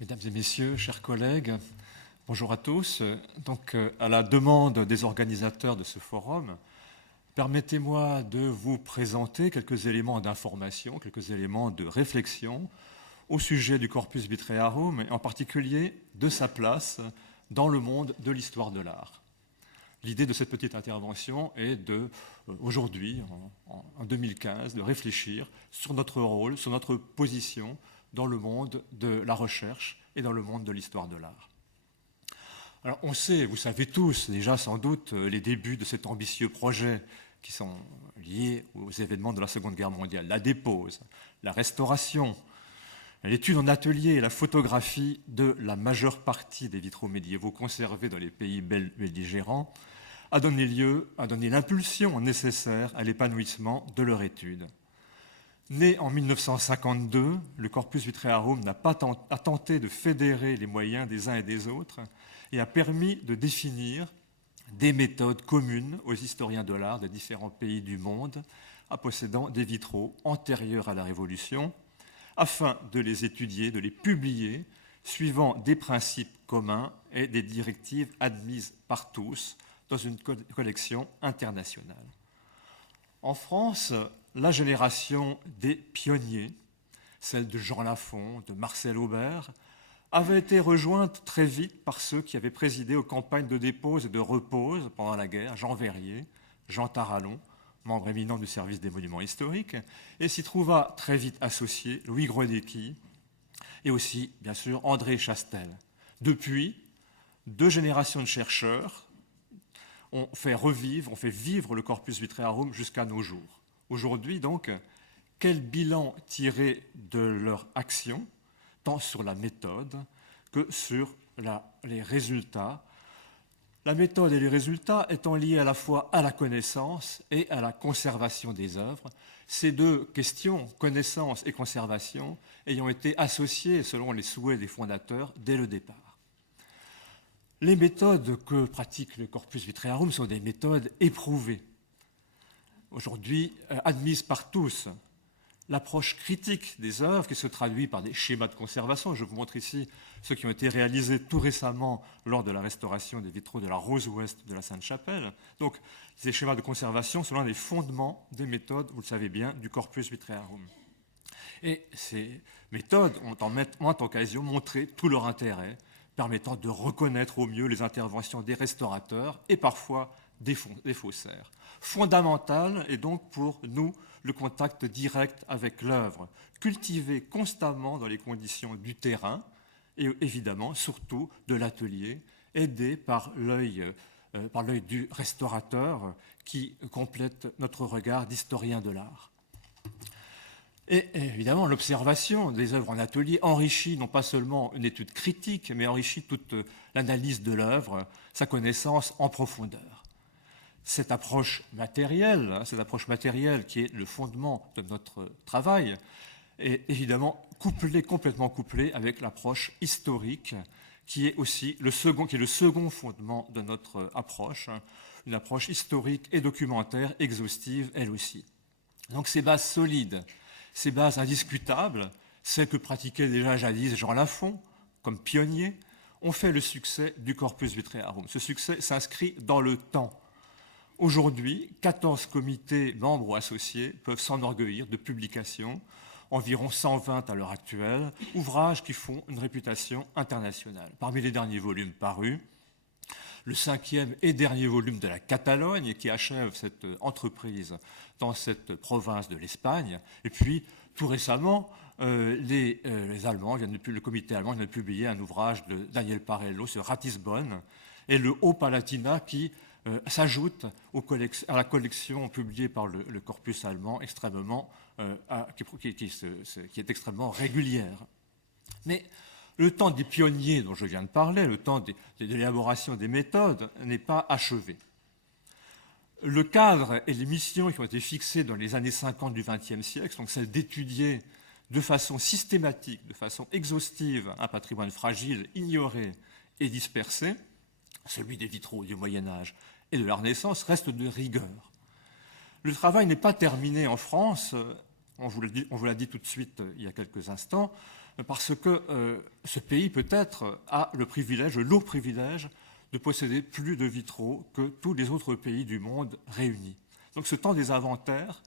Mesdames et messieurs, chers collègues, bonjour à tous. Donc, à la demande des organisateurs de ce forum, permettez-moi de vous présenter quelques éléments d'information, quelques éléments de réflexion au sujet du Corpus Vitrearum, et en particulier de sa place dans le monde de l'histoire de l'art. L'idée de cette petite intervention est aujourd'hui, en 2015, de réfléchir sur notre rôle, sur notre position dans le monde de la recherche et dans le monde de l'histoire de l'art. Alors on sait, vous savez tous déjà sans doute, les débuts de cet ambitieux projet qui sont liés aux événements de la Seconde Guerre mondiale, la dépose, la restauration, l'étude en atelier et la photographie de la majeure partie des vitraux médiévaux conservés dans les pays belligérants a donné l'impulsion nécessaire à l'épanouissement de leur étude. Né en 1952, le Corpus Vitrearum a tenté de fédérer les moyens des uns et des autres et a permis de définir des méthodes communes aux historiens de l'art des différents pays du monde possédant des vitraux antérieurs à la Révolution, afin de les étudier, de les publier, suivant des principes communs et des directives admises par tous dans une collection internationale. En France, la génération des pionniers, celle de Jean Lafon, de Marcel Aubert, avait été rejointe très vite par ceux qui avaient présidé aux campagnes de dépose et de repose pendant la guerre, Jean Verrier, Jean Tarallon, membre éminent du service des monuments historiques, et s'y trouva très vite associé Louis Grodecki et aussi, bien sûr, André Chastel. Depuis, deux générations de chercheurs ont fait vivre le Corpus Vitrearum jusqu'à nos jours. Aujourd'hui, donc, quel bilan tirer de leur action, tant sur la méthode que sur les résultats? La méthode et les résultats étant liés à la fois à la connaissance et à la conservation des œuvres, ces deux questions, connaissance et conservation, ayant été associées selon les souhaits des fondateurs dès le départ. Les méthodes que pratique le Corpus Vitrearum sont des méthodes éprouvées, aujourd'hui admises par tous. L'approche critique des œuvres qui se traduit par des schémas de conservation. Je vous montre ici ceux qui ont été réalisés tout récemment lors de la restauration des vitraux de la Rose-Ouest de la Sainte-Chapelle. Donc, ces schémas de conservation sont l'un des fondements des méthodes, vous le savez bien, du Corpus Vitrearum. Et ces méthodes ont en maintes occasions montré tout leur intérêt, permettant de reconnaître au mieux les interventions des restaurateurs et parfois des faussaires. Fondamental est donc pour nous le contact direct avec l'œuvre, cultivé constamment dans les conditions du terrain et évidemment surtout de l'atelier, aidé par l'œil du restaurateur qui complète notre regard d'historien de l'art. Et évidemment, l'observation des œuvres en atelier enrichit non pas seulement une étude critique, mais enrichit toute l'analyse de l'œuvre, sa connaissance en profondeur. Cette approche matérielle qui est le fondement de notre travail, est évidemment complètement couplée avec l'approche historique, qui est aussi le second fondement de notre approche, une approche historique et documentaire exhaustive, elle aussi. Donc ces bases solides, ces bases indiscutables, celles que pratiquait déjà jadis Jean Lafon comme pionnier, ont fait le succès du Corpus Vitrearum. Ce succès s'inscrit dans le temps. Aujourd'hui, 14 comités membres ou associés peuvent s'enorgueillir de publications, environ 120 à l'heure actuelle, ouvrages qui font une réputation internationale. Parmi les derniers volumes parus, le 5e et dernier volume de la Catalogne, qui achève cette entreprise dans cette province de l'Espagne. Et puis, tout récemment, les Allemands, le comité allemand vient de publier un ouvrage de Daniel Parello sur Ratisbonne et le Haut-Palatinat qui s'ajoute à la collection publiée par le corpus allemand qui est extrêmement régulière. Mais le temps des pionniers dont je viens de parler, le temps de l'élaboration des méthodes n'est pas achevé. Le cadre et les missions qui ont été fixées dans les années 50 du XXe siècle, donc celle d'étudier de façon systématique, de façon exhaustive, un patrimoine fragile, ignoré et dispersé, celui des vitraux du Moyen-Âge et de la Renaissance, reste de rigueur. Le travail n'est pas terminé en France. On vous l'a dit tout de suite il y a quelques instants, parce que ce pays peut-être a le lourd privilège de posséder plus de vitraux que tous les autres pays du monde réunis. Donc ce temps des inventaires,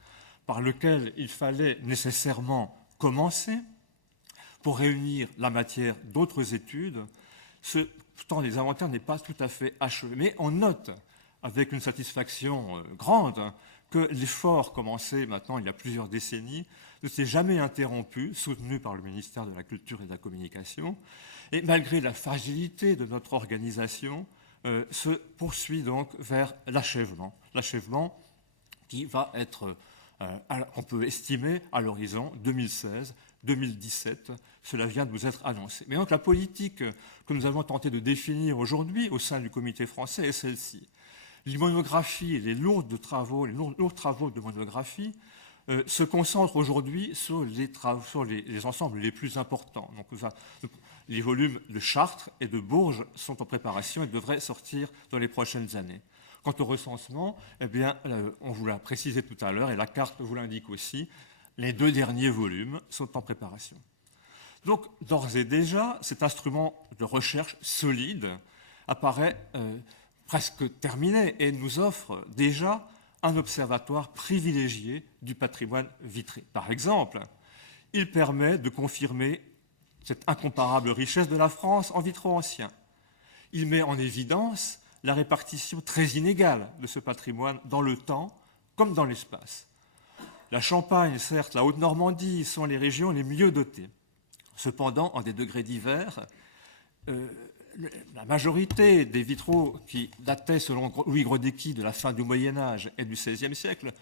par lequel il fallait nécessairement commencer pour réunir la matière d'autres études, ce temps des inventaires n'est pas tout à fait achevé. Mais on note avec une satisfaction grande que l'effort commencé maintenant il y a plusieurs décennies ne s'est jamais interrompu, soutenu par le ministère de la Culture et de la Communication, et malgré la fragilité de notre organisation, se poursuit donc vers l'achèvement. L'achèvement qui va être, on peut estimer, à l'horizon 2016-2017. Cela vient de nous être annoncé. Mais donc la politique que nous avons tenté de définir aujourd'hui au sein du comité français est celle-ci. Les monographies, les lourds travaux de monographie se concentrent aujourd'hui sur les ensembles les plus importants. Donc, les volumes de Chartres et de Bourges sont en préparation et devraient sortir dans les prochaines années. Quant au recensement, eh bien, on vous l'a précisé tout à l'heure et la carte vous l'indique aussi, les 2 derniers volumes sont en préparation. Donc, d'ores et déjà, cet instrument de recherche solide apparaît presque terminé et nous offre déjà un observatoire privilégié du patrimoine vitré. Par exemple, il permet de confirmer cette incomparable richesse de la France en vitraux anciens. Il met en évidence la répartition très inégale de ce patrimoine dans le temps comme dans l'espace. La Champagne, certes, la Haute-Normandie sont les régions les mieux dotées. Cependant, en des degrés divers, la majorité des vitraux qui dataient, selon Louis Grodecki, de la fin du Moyen-Âge et du XVIe siècle,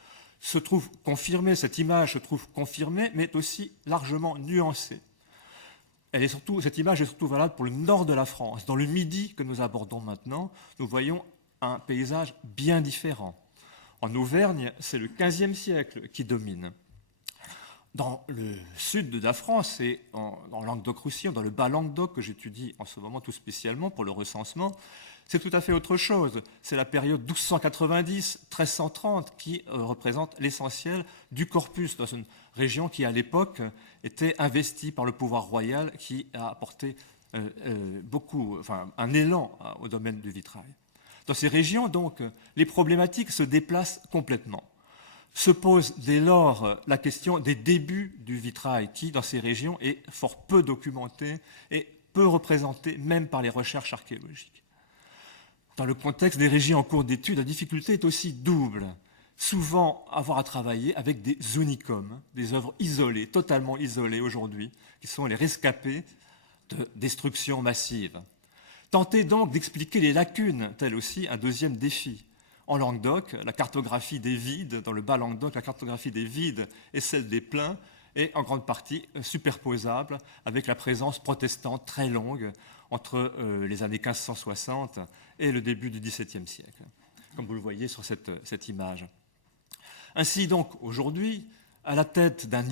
se trouvent confirmés, cette image se trouve confirmée, mais aussi largement nuancée. Cette image est surtout valable pour le nord de la France. Dans le Midi que nous abordons maintenant, nous voyons un paysage bien différent. En Auvergne, c'est le XVe siècle qui domine. Dans le sud de la France et en Languedoc-Roussillon, dans le bas Languedoc que j'étudie en ce moment tout spécialement pour le recensement, c'est tout à fait autre chose. C'est la période 1290-1330 qui représente l'essentiel du corpus dans une région qui, à l'époque, était investie par le pouvoir royal qui a apporté un élan au domaine du vitrail. Dans ces régions, donc, les problématiques se déplacent complètement. Se pose dès lors la question des débuts du vitrail qui, dans ces régions, est fort peu documenté et peu représenté même par les recherches archéologiques. Dans le contexte des régions en cours d'étude, la difficulté est aussi double. Souvent avoir à travailler avec des unicums, des œuvres isolées, totalement isolées aujourd'hui, qui sont les rescapés de destruction massive. Tenter donc d'expliquer les lacunes, tel aussi un deuxième défi. En Languedoc, la cartographie des vides, dans le bas Languedoc, la cartographie des vides et celle des pleins est en grande partie superposable avec la présence protestante très longue entre les années 1560 et le début du XVIIe siècle, comme vous le voyez sur cette image. Ainsi donc, aujourd'hui, à la tête d'une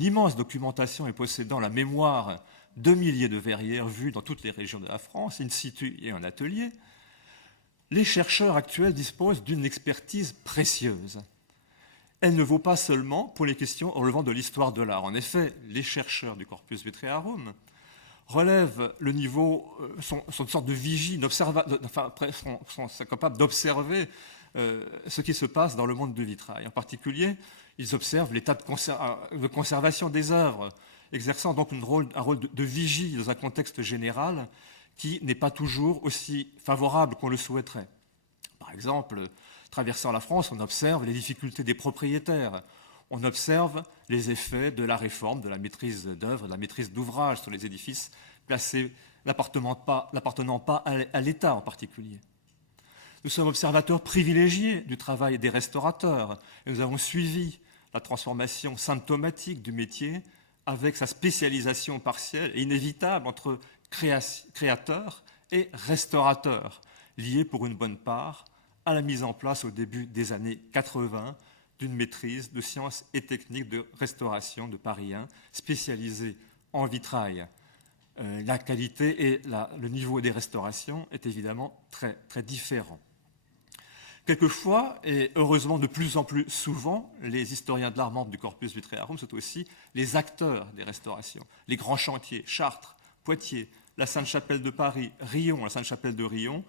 immense documentation et possédant la mémoire de milliers de verrières vues dans toutes les régions de la France, in situ et en atelier, les chercheurs actuels disposent d'une expertise précieuse. Elle ne vaut pas seulement pour les questions relevant de l'histoire de l'art. En effet, les chercheurs du Corpus Vitrearum relèvent le niveau, sont une sorte de vigie, sont capables d'observer ce qui se passe dans le monde du vitrail. En particulier, ils observent l'état de conservation des œuvres, exerçant donc un rôle de vigie dans un contexte général qui n'est pas toujours aussi favorable qu'on le souhaiterait. Par exemple, traversant la France, on observe les difficultés des propriétaires, on observe les effets de la réforme, de la maîtrise d'œuvre, de la maîtrise d'ouvrage sur les édifices n'appartenant pas à l'État en particulier. Nous sommes observateurs privilégiés du travail des restaurateurs et nous avons suivi la transformation symptomatique du métier avec sa spécialisation partielle et inévitable entre créateurs et restaurateurs, liés pour une bonne part à la mise en place au début des années 80 d'une maîtrise de sciences et techniques de restauration de Paris 1 spécialisée en vitrail. La qualité et le niveau des restaurations est évidemment très, très différent. Quelquefois, et heureusement de plus en plus souvent, les historiens de l'art membres du Corpus Vitrearum sont aussi les acteurs des restaurations. Les grands chantiers, Chartres, Poitiers, la Sainte-Chapelle de Paris, Riom, la Sainte-Chapelle de Riom,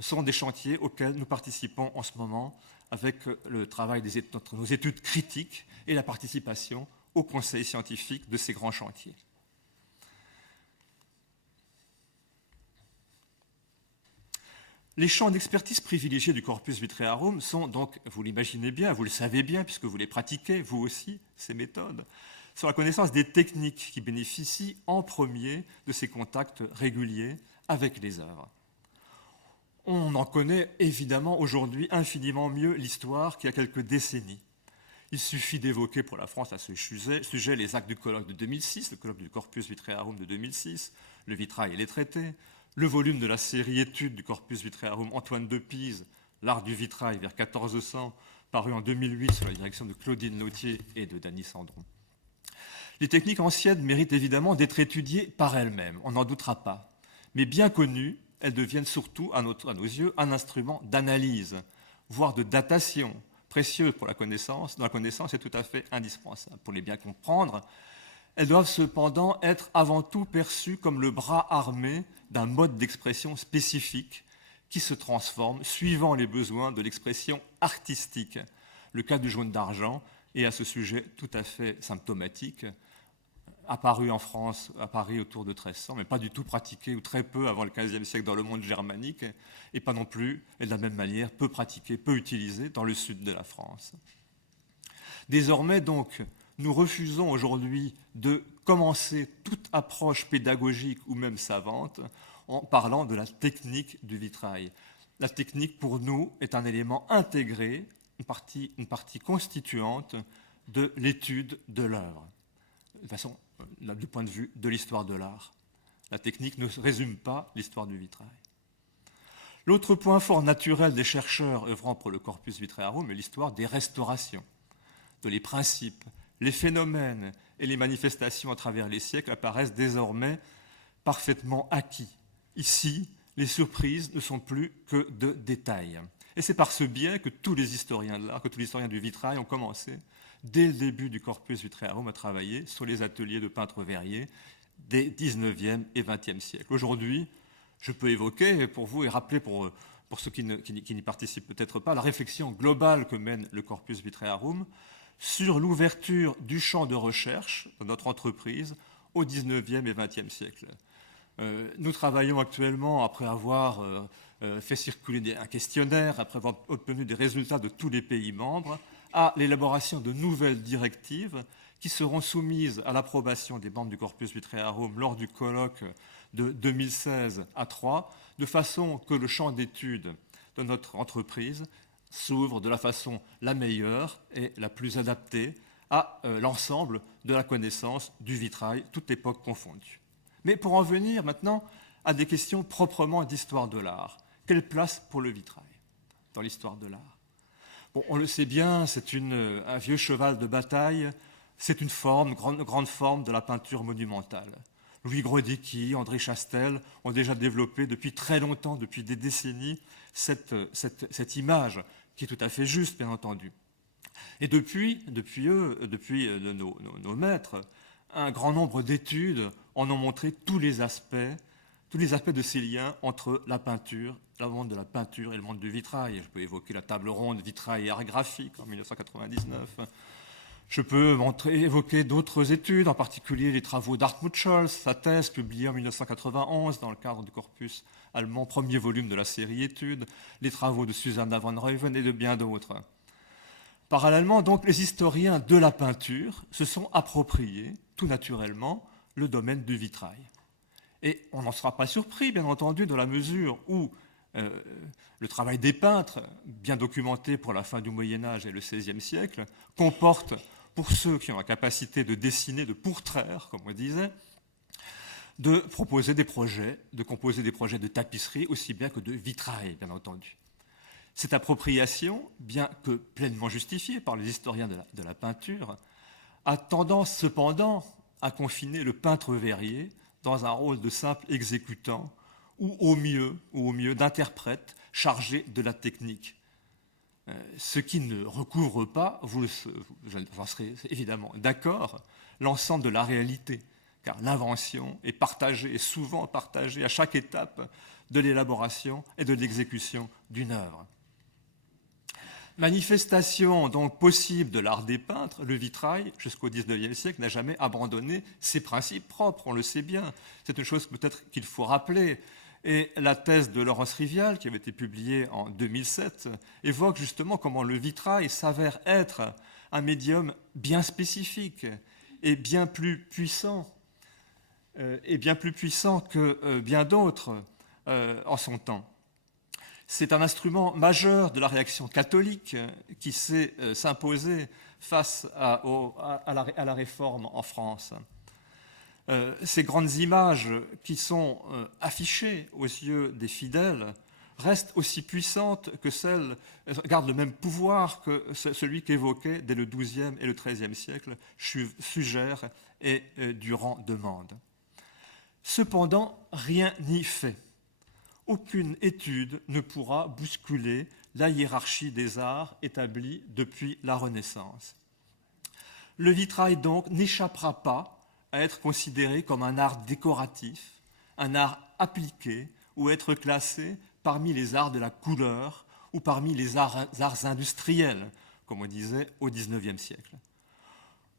sont des chantiers auxquels nous participons en ce moment avec le travail de nos études critiques et la participation au conseil scientifique de ces grands chantiers. Les champs d'expertise privilégiés du Corpus Vitrearum sont donc, vous l'imaginez bien, vous le savez bien, puisque vous les pratiquez, vous aussi, ces méthodes, sur la connaissance des techniques qui bénéficient en premier de ces contacts réguliers avec les œuvres. On en connaît évidemment aujourd'hui infiniment mieux l'histoire qu'il y a quelques décennies. Il suffit d'évoquer pour la France à ce sujet les actes du colloque de 2006, le colloque du Corpus Vitrearum de 2006, le vitrail et les traités, le volume de la série études du Corpus Vitrearum Antoine de Pise, l'art du vitrail vers 1400, paru en 2008 sous la direction de Claudine Lautier et de Dany Sandron. Les techniques anciennes méritent évidemment d'être étudiées par elles-mêmes, on n'en doutera pas. Mais bien connues, elles deviennent surtout, à nos yeux, un instrument d'analyse, voire de datation, précieux pour la connaissance, dont la connaissance est tout à fait indispensable. Pour les bien comprendre, elles doivent cependant être avant tout perçues comme le bras armé d'un mode d'expression spécifique qui se transforme suivant les besoins de l'expression artistique. Le cas du jaune d'argent est à ce sujet tout à fait symptomatique, apparu en France, à Paris autour de 1300, mais pas du tout pratiqué ou très peu avant le XVe siècle dans le monde germanique, et pas non plus, et de la même manière, peu pratiqué, peu utilisé dans le sud de la France. Désormais donc, nous refusons aujourd'hui de commencer toute approche pédagogique ou même savante en parlant de la technique du vitrail. La technique, pour nous, est un élément intégré, une partie constituante de l'étude de l'œuvre. De façon, du point de vue de l'histoire de l'art. La technique ne résume pas l'histoire du vitrail. L'autre point fort naturel des chercheurs œuvrant pour le Corpus Vitrearum est l'histoire des restaurations, de les principes, les phénomènes et les manifestations à travers les siècles apparaissent désormais parfaitement acquis. Ici, les surprises ne sont plus que de détails. Et c'est par ce biais que tous les historiens de l'art, que tous les historiens du vitrail ont commencé, dès le début du Corpus Vitrearum, à travailler sur les ateliers de peintres verriers des 19e et 20e siècles. Aujourd'hui, je peux évoquer pour vous et rappeler pour ceux qui n'y participent peut-être pas, la réflexion globale que mène le Corpus Vitrearum sur l'ouverture du champ de recherche de notre entreprise au 19e et 20e siècle. Nous travaillons actuellement, après avoir fait circuler un questionnaire, après avoir obtenu des résultats de tous les pays membres, à l'élaboration de nouvelles directives qui seront soumises à l'approbation des membres du Corpus Vitrearum lors du colloque de 2016 à Troyes, de façon que le champ d'études de notre entreprise s'ouvre de la façon la meilleure et la plus adaptée à l'ensemble de la connaissance du vitrail, toute époque confondue. Mais pour en venir maintenant à des questions proprement d'histoire de l'art, quelle place pour le vitrail dans l'histoire de l'art? Bon, on le sait bien, c'est un vieux cheval de bataille, c'est une grande forme de la peinture monumentale. Louis Grodicki, André Chastel ont déjà développé depuis très longtemps, depuis des décennies, cette image qui est tout à fait juste, bien entendu. Et depuis nos maîtres, un grand nombre d'études en ont montré tous les aspects de ces liens entre la peinture, le monde de la peinture et le monde du vitrail. Je peux évoquer la table ronde vitrail et art graphique en 1999. Je peux évoquer d'autres études, en particulier les travaux d'Hartmut Scholz, sa thèse publiée en 1991 dans le cadre du corpus allemand, premier volume de la série études, les travaux de Susanna von Reuven et de bien d'autres. Parallèlement, donc, les historiens de la peinture se sont appropriés, tout naturellement, le domaine du vitrail. Et on n'en sera pas surpris, bien entendu, dans la mesure où le travail des peintres, bien documenté pour la fin du Moyen-Âge et le XVIe siècle, comporte, pour ceux qui ont la capacité de dessiner, de pourtraire, comme on disait, de proposer des projets, de composer des projets de tapisserie aussi bien que de vitrail, bien entendu. Cette appropriation, bien que pleinement justifiée par les historiens de la peinture, a tendance cependant à confiner le peintre verrier dans un rôle de simple exécutant ou au mieux d'interprète chargé de la technique. ce qui ne recouvre pas, vous en serez évidemment d'accord, l'ensemble de la réalité, car l'invention est partagée, est souvent partagée à chaque étape de l'élaboration et de l'exécution d'une œuvre. Manifestation donc possible de l'art des peintres, le vitrail, jusqu'au XIXe siècle, n'a jamais abandonné ses principes propres, on le sait bien. C'est une chose peut-être qu'il faut rappeler. Et la thèse de Laurence Rivial, qui avait été publiée en 2007, évoque justement comment le vitrail s'avère être un médium bien spécifique et bien plus puissant, que bien d'autres en son temps. C'est un instrument majeur de la réaction catholique qui s'est s'imposer face à la réforme en France. Ces grandes images qui sont affichées aux yeux des fidèles restent aussi puissantes que celles, gardent le même pouvoir que celui qu'évoquait dès le XIIe et le XIIIe siècle Fugère et Durand de Mande. Cependant, rien n'y fait. Aucune étude ne pourra bousculer la hiérarchie des arts établie depuis la Renaissance. Le vitrail, donc, n'échappera pas à être considéré comme un art décoratif, un art appliqué, ou être classé parmi les arts de la couleur ou parmi les arts industriels, comme on disait au XIXe siècle.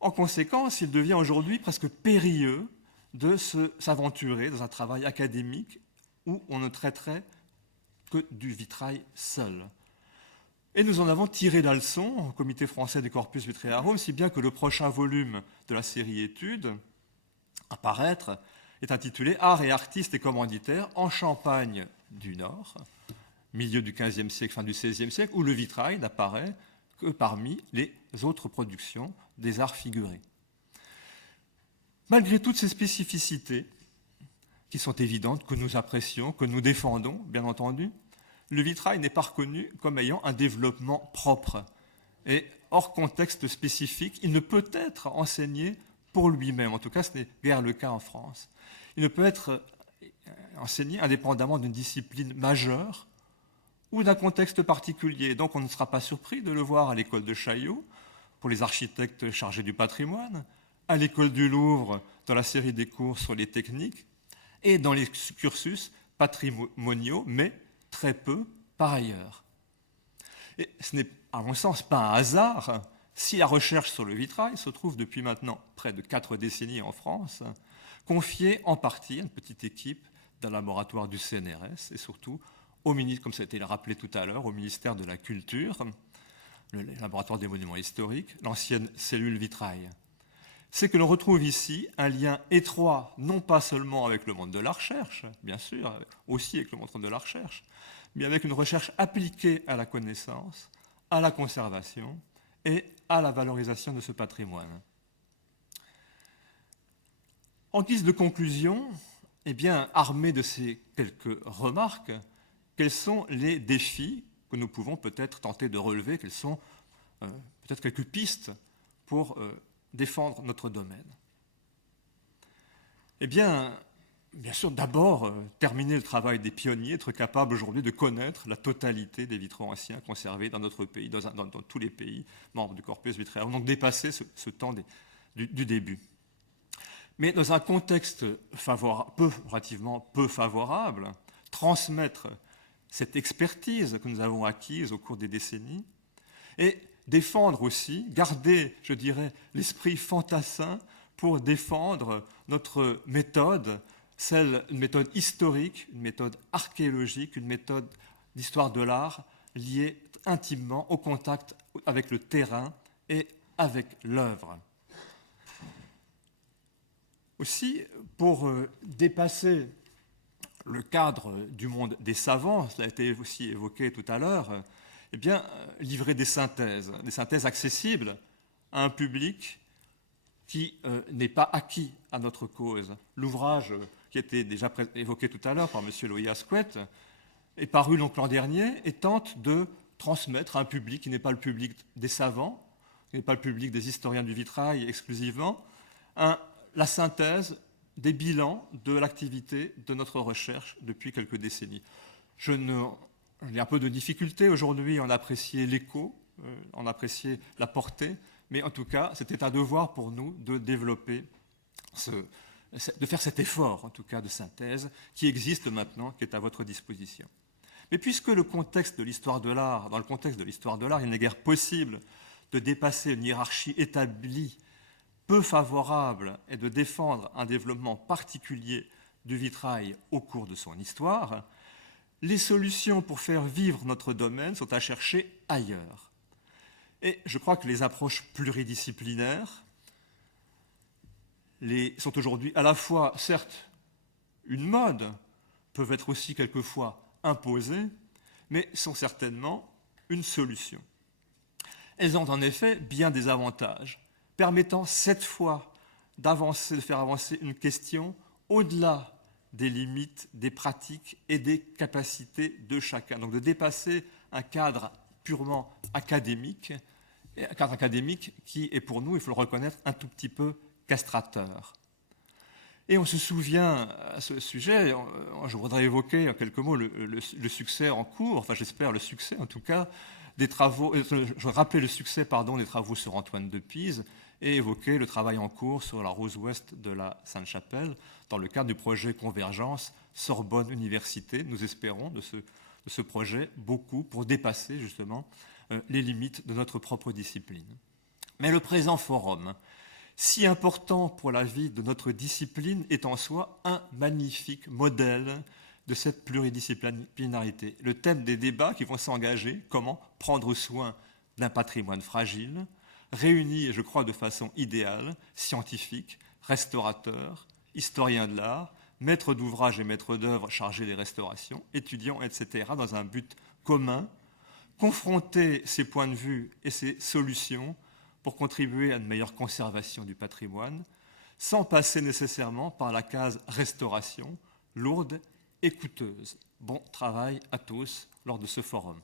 En conséquence, il devient aujourd'hui presque périlleux de s'aventurer dans un travail académique où on ne traiterait que du vitrail seul. Et nous en avons tiré la leçon au Comité français des Corpus Vitraearum, si bien que le prochain volume de la série études à paraître est intitulé « Art et artistes et commanditaires en Champagne du Nord, milieu du XVe siècle, fin du XVIe siècle, où le vitrail n'apparaît que parmi les autres productions des arts figurés. » Malgré toutes ces spécificités, qui sont évidentes, que nous apprécions, que nous défendons, bien entendu, le vitrail n'est pas reconnu comme ayant un développement propre. Et hors contexte spécifique, il ne peut être enseigné pour lui-même. En tout cas, ce n'est guère le cas en France. Il ne peut être enseigné indépendamment d'une discipline majeure ou d'un contexte particulier. Donc on ne sera pas surpris de le voir à l'école de Chaillot, pour les architectes chargés du patrimoine, à l'école du Louvre, dans la série des cours sur les techniques, et dans les cursus patrimoniaux, mais très peu par ailleurs. Et ce n'est, à mon sens, pas un hasard si la recherche sur le vitrail se trouve depuis maintenant près de 4 décennies en France, confiée en partie à une petite équipe d'un laboratoire du CNRS et surtout au ministère, comme ça a été rappelé tout à l'heure, au ministère de la Culture, le laboratoire des monuments historiques, l'ancienne cellule vitrail. C'est que l'on retrouve ici un lien étroit, non pas seulement avec le monde de la recherche, bien sûr, aussi avec le monde de la recherche, mais avec une recherche appliquée à la connaissance, à la conservation et à la valorisation de ce patrimoine. En guise de conclusion, eh bien, armé de ces quelques remarques, quels sont les défis que nous pouvons peut-être tenter de relever, quelles sont peut-être quelques pistes pour défendre notre domaine? Eh bien sûr, d'abord, terminer le travail des pionniers, être capable aujourd'hui de connaître la totalité des vitraux anciens conservés dans notre pays, dans tous les pays membres du Corpus Vitraearum, donc dépasser ce temps du début. Mais dans un contexte relativement peu favorable, transmettre cette expertise que nous avons acquise au cours des décennies et défendre aussi, garder, je dirais, l'esprit fantassin pour défendre notre méthode, une méthode historique, une méthode archéologique, une méthode d'histoire de l'art liée intimement au contact avec le terrain et avec l'œuvre. Aussi, pour dépasser le cadre du monde des savants, cela a été aussi évoqué tout à l'heure, eh bien, livrer des synthèses accessibles à un public qui n'est pas acquis à notre cause. L'ouvrage qui a été déjà évoqué tout à l'heure par M. Loïa Asquette est paru donc l'an dernier et tente de transmettre à un public qui n'est pas le public des savants, qui n'est pas le public des historiens du vitrail exclusivement, la synthèse des bilans de l'activité de notre recherche depuis quelques décennies. Je ne il y a un peu de difficulté aujourd'hui à en apprécier l'écho, en apprécier la portée, mais en tout cas, c'était un devoir pour nous de développer, de faire cet effort, en tout cas, de synthèse qui existe maintenant, qui est à votre disposition. Mais puisque le contexte de l'histoire de l'art, dans le contexte de l'histoire de l'art, il n'est guère possible de dépasser une hiérarchie établie, peu favorable, et de défendre un développement particulier du vitrail au cours de son histoire, les solutions pour faire vivre notre domaine sont à chercher ailleurs. Et je crois que les approches pluridisciplinaires sont aujourd'hui à la fois, certes, une mode, peuvent être aussi quelquefois imposées, mais sont certainement une solution. Elles ont en effet bien des avantages, permettant cette fois de faire avancer une question au-delà des limites, des pratiques et des capacités de chacun. Donc de dépasser un cadre purement académique, un cadre académique qui est pour nous, il faut le reconnaître, un tout petit peu castrateur. Et on se souvient à ce sujet, je voudrais évoquer en quelques mots le succès en cours, enfin j'espère le succès en tout cas, des travaux, je rappelais le succès des travaux sur Antoine de Pise et évoquer le travail en cours sur la rose ouest de la Sainte-Chapelle dans le cadre du projet Convergence Sorbonne Université. Nous espérons de ce projet beaucoup pour dépasser justement les limites de notre propre discipline. Mais le présent forum, si important pour la vie de notre discipline, est en soi un magnifique modèle de cette pluridisciplinarité. Le thème des débats qui vont s'engager, comment prendre soin d'un patrimoine fragile, réunit, je crois, de façon idéale, scientifiques, restaurateurs, historiens de l'art, maîtres d'ouvrage et maîtres d'œuvre chargés des restaurations, étudiants, etc., dans un but commun, confronter ces points de vue et ces solutions pour contribuer à une meilleure conservation du patrimoine, sans passer nécessairement par la case restauration, lourde et coûteuse. Bon travail à tous lors de ce forum.